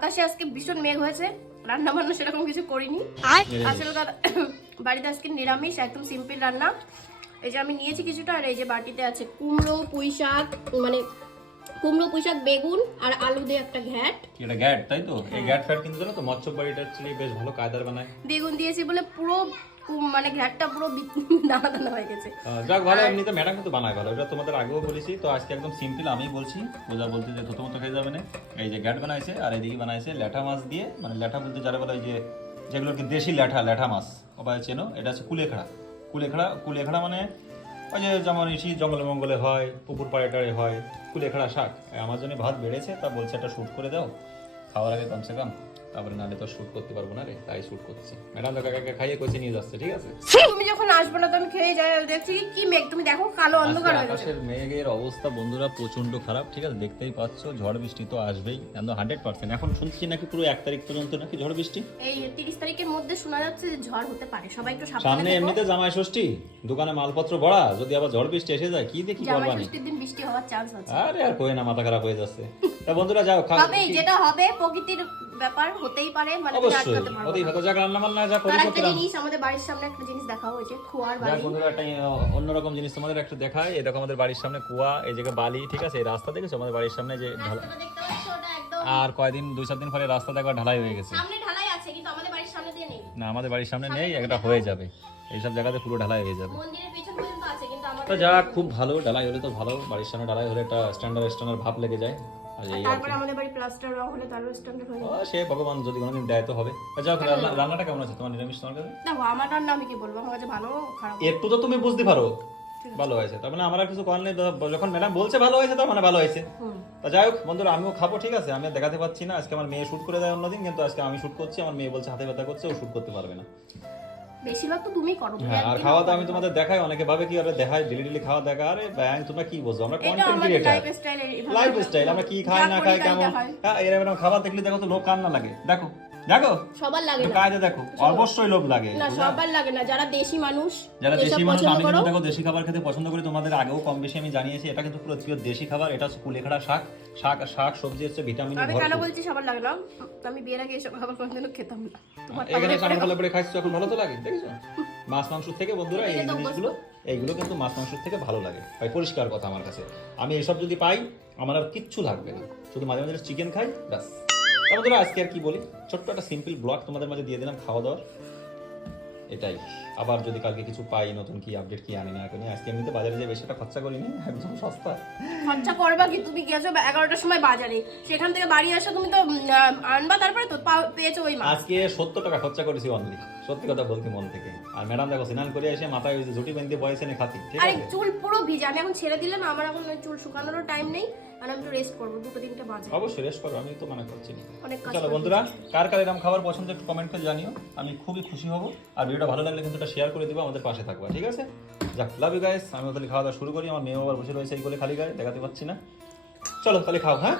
আকাশে আজকে ভীষণ মেঘ হয়েছে। রান্না বান্না সেরকম কিছু করিনি। আসলে কথা বাড়িতে আজকে নিরামিষ একদম সিম্পল রান্না। এই যে আমি নিয়েছি কিছুটা আর এই যে বাটিতে আছে কুমড়ো পুঁই শাক মানে কুমড়ো পুঁই শাক বেগুন আর আলু দিয়ে একটা ঘ্যাট। কি এটা ঘ্যাট তাই তো? এই ঘ্যাট ফ্যাট কিন্তু জানো তো মৎস্য বাড়িটা অ্যাকচুয়ালি বেশ ভালো কায়দার বানায়। বেগুন দিয়েছি বলে পুরো মানে ঘ্যাটটা পুরো দানা দানা হয়ে গেছে। যাক ভালো এমনিতে ম্যাডাম কিন্তু বানায় ভালো। এটা তোমাদের আগেও বলেছি তো আজকে একদম সিম্পল আমি বলছি। পূজা বলতে যে থতো মতো খেয়ে যাবে না। এই যে গ্যাট বানাইছে আর এদিকে বানাইছে ল্যাঠা মাছ দিয়ে মানে ল্যাঠা বলতে যারা বলে যে যেগুলো কি দেশি ল্যাঠা ল্যাঠা মাছ ওবা চেনো এটা হচ্ছে কুলেখড়া। কুলেখড়া কুলেখড়া মানে ওই যে যেমন ইসি জঙ্গলে মঙ্গলে হয় পুকুর পাড়ে টাড়ে হয় কুলেখড়া শাক। আমার জন্য ভাত বেড়েছে তা বলছে একটা শ্যুট করে দাও। খাওয়ার আগে কমসে কম। তারপরে নাহলে তো শ্যুট করতে পারব না রে তাই শ্যুট করছি। ম্যাডাম তো কাকাকে খাইয়ে কইছে নিয়ে যাচ্ছে ঠিক আছে? তুমি যখন আসবে না তো আমি খেয়ে যাই দেখছি কি মেঘ তুমি দেখো কালো অন্ধকার হয়ে গেছে। আকাশের মেঘের অবস্থা বন্ধুরা প্রচণ্ড খারাপ ঠিক আছে? দেখতেই পাচ্ছ ঝড় বৃষ্টি তো আসবেই একদম হান্ড্রেড পার্সেন্ট এখন শুনছি নাকি পুরো এক তারিখ পর্যন্ত নাকি ঝড় বৃষ্টি? এই তিরিশ তারিখের মধ্যে শোনা যাচ্ছে যে ঝড় হতে পারে সবাই একটু সাবধানে সামনে এমনিতে জামাই ষষ্ঠী দোকানে মালপত্র ভরা যদি আবার ঝড় বৃষ্টি এসে যায় কি দেখি জামাই ষষ্ঠীর দিন বৃষ্টি হওয়ার চান্স আছে। আরে আর কই না মাথা খারাপ হয়ে যাচ্ছে। তা বন্ধুরা যাও খাও। হবে যেটা হবে প্রকৃতির ব্যাপার হতেই পারে মানে তুমি অবশ্যই। আটকাতে পারবে ওদের না। যাক রান্না বান্না যা করি একটা জিনিস আমাদের বাড়ির সামনে একটা জিনিস দেখা হয়েছে বাড়ি বন্ধুরা একটা অন্যরকম জিনিস তোমাদের একটু দেখায় এরকম আমাদের বাড়ির সামনে কুয়া এই জায়গায় বালি ঠিক আছে? এই রাস্তা দেখেছ? আমাদের বাড়ির সামনে যে ঢালা রাস্তাটা আর কয়দিন দুই চার দিন পরে রাস্তা দেখবার ঢালাই হয়ে গেছে। সামনে ঢালাই আছে কিন্তু আমাদের বাড়ির সামনে দিয়ে নেই। না আমাদের বাড়ির সামনে নেই একটা হয়ে যাবে। এইসব জায়গাতে পুরো ঢালাই হয়ে যাবে। মন্দিরের পেছন পর্যন্ত আছে কিন্তু তো আমাদের যা খুব ভালো ঢালাই হলে তো ভালো। বাড়ির সামনে ঢালাই হলে একটা স্ট্যান্ডার্ড স্ট্যান্ডার্ড ভাব লেগে যায়। তারপর আমাদের বাড়ি প্লাস্টার রং হলে তারও স্ট্যান্ডার্ড হয়ে যাবে। সে ভগবান যদি কোনোদিন দেয় তো হবে। তো রান্নাটা কেমন আছে? তোমার নিরামিষ তোমার কাছে? দেখো আমার রান্না আমি কি বলব? আমার কাছে ভালো খারাপ একটু তো তুমি বুঝতে পারো। ভালো হয়েছে। তার মানে আমার কিছু করার নেই। যখন ম্যাডাম বলছে ভালো হয়েছে তার মানে ভালো হয়েছে। তা যাই হোক বন্ধুরা আমিও খাব ঠিক আছে? আমি দেখাতে পাচ্ছি না। আজকে আমার মেয়ে শুট করে দেয় অন্যদিন কিন্তু আজকে আমি শুট করছি। আমার মেয়ে বলছে হাতে ব্যথা করছে ও শুট করতে পারবে না। বেশিরভাগ তো তুমি করো হ্যাঁ আর খাওয়া তো আমি তোমাদের দেখাই অনেকে ভাবে কি আরে দেখাই ডেলি ডেলি খাওয়া দেখা আরে ব্যাং তোমরা কি বুঝো আমরা content creator creator lifestyle আমরা কি খাই না খাই কেমন? হ্যাঁ এরকম খাবার দেখলে দেখো তো লোক কান্না লাগে। দেখো দেখো? সবার লাগে না। কায়দা দেখো অবশ্যই লোভ লাগে। না সবার লাগে না। যারা দেশি মানুষ যারা দেশি মানুষ আমি কিন্তু দেখো দেশি খাবার খেতে পছন্দ করি তোমাদের আগেও কম বেশি আমি জানিয়েছি এটা কিন্তু পুরো পিওর দেশি খাবার এটা হচ্ছে কুলেখাড়া শাক। শাক শাক সবজি হচ্ছে ভিটামিন আমি কেন বলছি সবার লাগে না? আমি বিয়ের আগে এসব খাবার কোনোদিনও খেতাম না। এখানে সামনে ফলে পরে খাচ্ছি এখন ভালো তো লাগে দেখেছ? মাছ মাংস থেকে বন্ধুরা এই জিনিসগুলো এইগুলো কিন্তু মাছ মাংস থেকে ভালো লাগে। ভাই পরিষ্কার কথা আমার কাছে। আমি এইসব যদি পাই আমার আর কিচ্ছু লাগবে না। শুধু মাঝে মাঝে চিকেন খাই ব্যাস। বন্ধুরা আজকে আর কি বলি? ছোট্ট একটা সিম্পল ব্লগ তোমাদের মাঝে দিয়ে দিলাম খাওয়া দাওয়ার। এটাই। আবার যদি কালকে কিছু পাই নতুন কি আপডেট কি আনি না আনি আজকে এমনিতে বাজারে যে বেশি একটা খরচা করিনি একদম সস্তা। খরচা করবা কি? তুমি গেছো এগারোটার সময় বাজারে। সেখান থেকে বাড়ি আসো তুমি তো আনবা তারপরে তো পেয়েছ ওই মাছ আজকে সত্তর টাকা খরচা করেছি অনলি। সত্যি কথা বলতে মন থেকে। আর ম্যাডাম দেখো স্নান করে এসে মাথায় ওই যে ঝুটি বেঁধে বয়সে খাতি ঠিক আরে আছে? চুল পুরো ভিজে আমি এখন ছেড়ে দিলে না আমার এখন চুল শুকানোরও টাইম নেই। আর আমি একটু রেস্ট করব দুটো তিনটে বাজে। অবশ্যই রেস্ট করো আমি তো মানা করছি না। অনেক চলো বন্ধুরা কার কার এরকম খাবার পছন্দ একটু কমেন্ট করে জানিও। আমি খুবই খুশি হব আর ভিডিওটা ভালো লাগলে কিন্তু এটা শেয়ার করে দিবো আমাদের পাশে থাকব ঠিক আছে? যাক লাভ ইউ গাইস আমি তাহলে খাওয়া দাওয়া শুরু করি আমার মেয়ে আবার বসে রয়েছে এই বলে খালি গায়ে দেখাতে পাচ্ছি না। চলো তাহলে খাও হ্যাঁ?